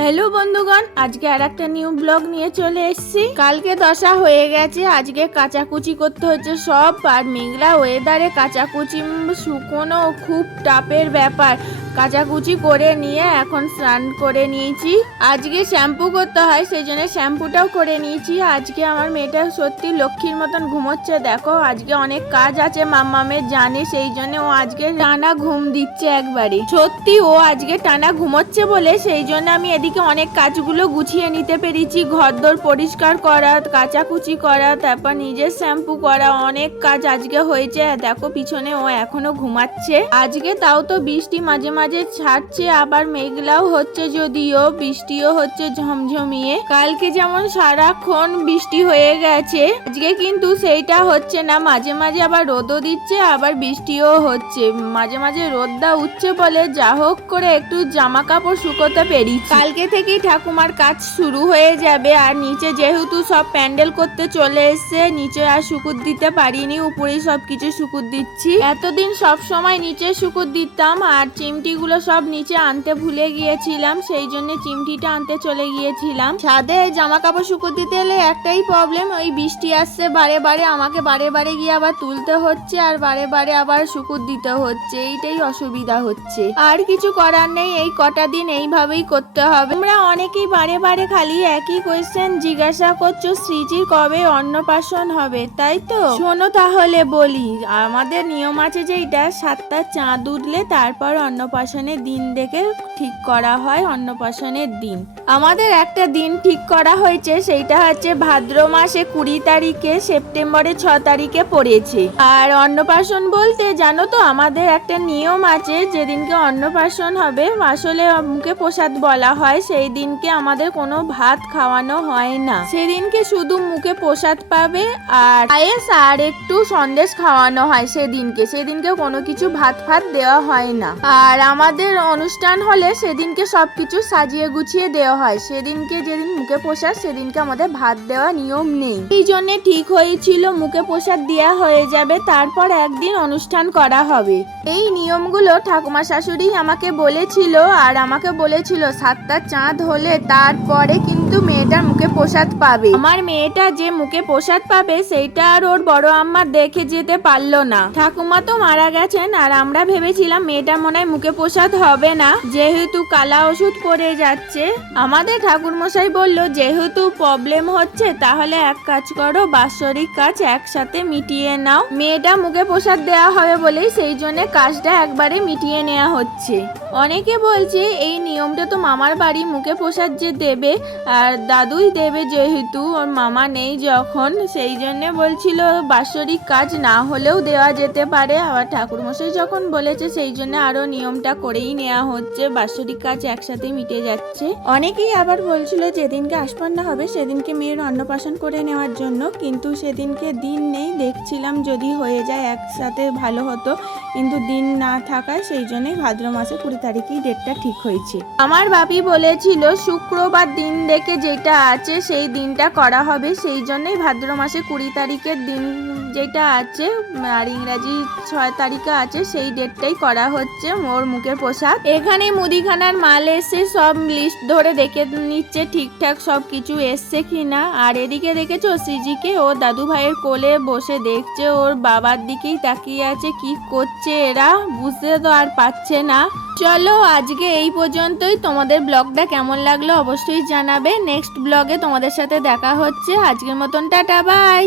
Hello বন্ধুগণ, আজকে আর একটা নিউ ব্লগ নিয়ে চলে এসেছি। কালকে দশা হয়ে গেছে, আজকে কাচাকুচি করতে হচ্ছে সব, আর মেঘলা ওয়েদারে কাচাকুচি শুকোনো খুব টাপের ব্যাপার। কাচাকুচি করে নিয়ে এখন স্নান করে নিয়েছি। আজকে শ্যাম্পু করতে হয় সেই জন্য শ্যাম্পুটাও করে নিয়েছি। আজকে আমার মেয়েটা সত্যি লক্ষ্মীর মতন ঘুমোচ্ছে, দেখো, আজকে অনেক কাজ আছে, মাম্মামের জানে, সেই জন্য ও আজকে টানা ঘুম দিচ্ছে একবারে। সত্যি ও আজকে টানা ঘুমোচ্ছে বলে, সেই জন্য আমি এদিকে অনেক কাজগুলো গুছিয়ে নিতে পেরেছি, ঘরদোর পরিষ্কার করা, কাচাকুচি করা, তারপর নিজের শ্যাম্পু করা, অনেক কাজ আজকে হয়েছে। দেখো পিছনে ও এখনও ঘুমাচ্ছে। আজকে তাও তো বৃষ্টি মাঝে মাঝে ছাড়ছে, আবার মেঘলাও হচ্ছে যদিও, বৃষ্টিও হচ্ছে ঝমঝমিয়ে। কালকে যেমন সারাক্ষণ বৃষ্টি হয়ে গেছে, আজকে কিন্তু সেইটা হচ্ছে না। মাঝে মাঝে আবার রোদও দিচ্ছে, আবার বৃষ্টিও হচ্ছে। মাঝে মাঝে রোদটা উঠছে বলে যা হোক করে একটু জামা কাপড় শুকোতে পেরেছি। কালকে থেকেই ঠাকুমার কাজ শুরু হয়ে যাবে। আর নিচে যেহেতু সব প্যান্ডেল করতে চলে এসছে, নিচে আর শুকুর দিতে পারিনি, উপরেই সব কিছু শুকুর দিচ্ছি। এতদিন সব সময় নিচে শুকুর দিতাম, আর চিমটিগুলো সব নিচে আনতে ভুলে গিয়েছিলাম, সেই জন্য চিমটিটা আনতে চলে গিয়েছিলাম। ছাদে জামা কাপড় শুকুর দিতে এলে একটাই প্রবলেম ওই বৃষ্টি আসছে, বারে বারে আমাকে বারে বারে গিয়ে আবার তুলতে হচ্ছে, আর বারে বারে আবার শুকুর দিতে হচ্ছে, এইটাই অসুবিধা হচ্ছে। আর কিছু করার নেই, এই কটা দিন এইভাবেই করতে হবে। আমরা অনেকেই বারে বারে খালি একই কোয়েশ্চেন জিজ্ঞাসা করছ শ্রীজির কবে অন্নপ্রাশন হবে, তাই তো? শোনো তাহলে বলি, আমাদের নিয়ম আছে যে এটা সাতটা চাঁদ উঠলে তারপর অন্নপ্রাশনের দিন দেখে ঠিক করা হয়, অন্নপ্রাশনের দিন। আমাদের একটা দিন ঠিক করা হয়েছে, সেইটা হচ্ছে ভাদ্র মাসে কুড়ি তারিখে সেপ্টেম্বরে ছ তারিখে পড়েছে। আর অন্নপ্রাশন বলতে জানো তো, আমাদের একটা নিয়ম আছে, যেদিনকে অন্নপ্রাশন হবে, আসলে মুখে প্রসাদ বলা হয়। সেই দিনকে আমাদের কোনো ভাত খাওয়ানো হয় না। সেদিনকে শুধু মুখে প্রসাদ পাবে আর পায়েস আর একটু সন্দেশ খাওয়ানো হয় সেদিনকে। সেদিনকে কোনো কিছু ভাত ফাত দেওয়া হয় না। আর আমাদের অনুষ্ঠান হলে সেদিনকে সবকিছু সাজিয়ে গুছিয়ে দেওয়া হয়। সেদিনকে যেদিন মুখে প্রসাদ, সেদিনকে আমাদের ভাত দেওয়া নিয়ম নেই। এই জন্য ঠিক হয়েছিল, মুখে প্রসাদ দেওয়া হয়ে যাবে, তারপর একদিন অনুষ্ঠান করা হবে। এই নিয়মগুলো ঠাকুমা শাশুড়ি আমাকে বলেছিল, আর আমাকে বলেছিল সাতটা চাঁদ হলে তারপরে কিন্তু মেয়েটার মুখে প্রসাদ পাবে। আমার মেয়েটা যে মুখে প্রসাদ পাবে, সেইটা আর ওর বড় আম্মা দেখে যেতে পারল না। ঠাকুমা তো মারা গেছেন, আর আমরা ভেবেছিলাম মেয়েটা মনে হয় মুখে প্রসাদ হবে না। যেহেতু কালা ওষুধ পড়ে যাচ্ছে, আমাদের ঠাকুর মশাই বলল, যেহেতু প্রবলেম হচ্ছে, তাহলে এক কাজ করো, বাৎসরিক কাজ একসাথে মিটিয়ে নাও। মেয়েটা মুখে প্রসাদ দেওয়া হবে বলেই সেই জন্য কাজটা একবারে মিটিয়ে নেওয়া হচ্ছে। অনেকে বলছে, এই নিয়মটা তো মামার বাড়ি মুখে প্রসাদ যে দেবে, আর দাদুই দেবে যেহেতু ওর মামা নেই যখন, সেই জন্যে বলছিল বাৎসরিক কাজ না হলেও দেওয়া যেতে পারে। আবার ঠাকুরমশাই যখন বলেছে, সেই জন্য আরও নিয়মটা করেই নেওয়া হচ্ছে। বাৎসরিক কাজ একসাথে মিটে যাচ্ছে। অনেকেই আবার বলছিল যেদিনকে আসপন্ন হবে, সেদিনকে মেয়ের অন্নপ্রাশন করে নেওয়ার জন্য। কিন্তু সেদিনকে দিন নেই। দেখছিলাম যদি হয়ে যায় একসাথে ভালো হতো। কিন্তু দিন না থাকায় সেই জন্যই ভাদ্র মাসে কুড়ি তারিখেই ডেটটা ঠিক হয়েছে। আমার বাপি বলেছিল, শুক্রবার দিন দেখে যেটা আছে সেই দিনটা করা হবে। সেই জন্যই ভাদ্র মাসে কুড়ি তারিখের দিন যেটা আছে, আর ইংরাজি ছয় তারিখে আছে, সেই ডেটটাই করা হচ্ছে মোর মুখের পোশাক। এখানে মুদিখানার মাল এসে সব লিস্ট ধরে দেখে নিচ্ছে, ঠিকঠাক সব কিছু এসছে কিনা। আর এদিকে দেখেছ সিজিকে ও দাদু ভাইয়ের কোলে বসে দেখছে, ওর বাবার দিকেই তাকিয়ে আছে, কি করছে এরা? বুঝতে তো আর পারছে না। চলো আজকে এই পর্যন্তই। তোমাদের ব্লগটা কেমন লাগল অবশ্যই জানাবে। নেক্সট ব্লগে তোমাদের সাথে দেখা হচ্ছে। আজকের মতন টাটা, বাই।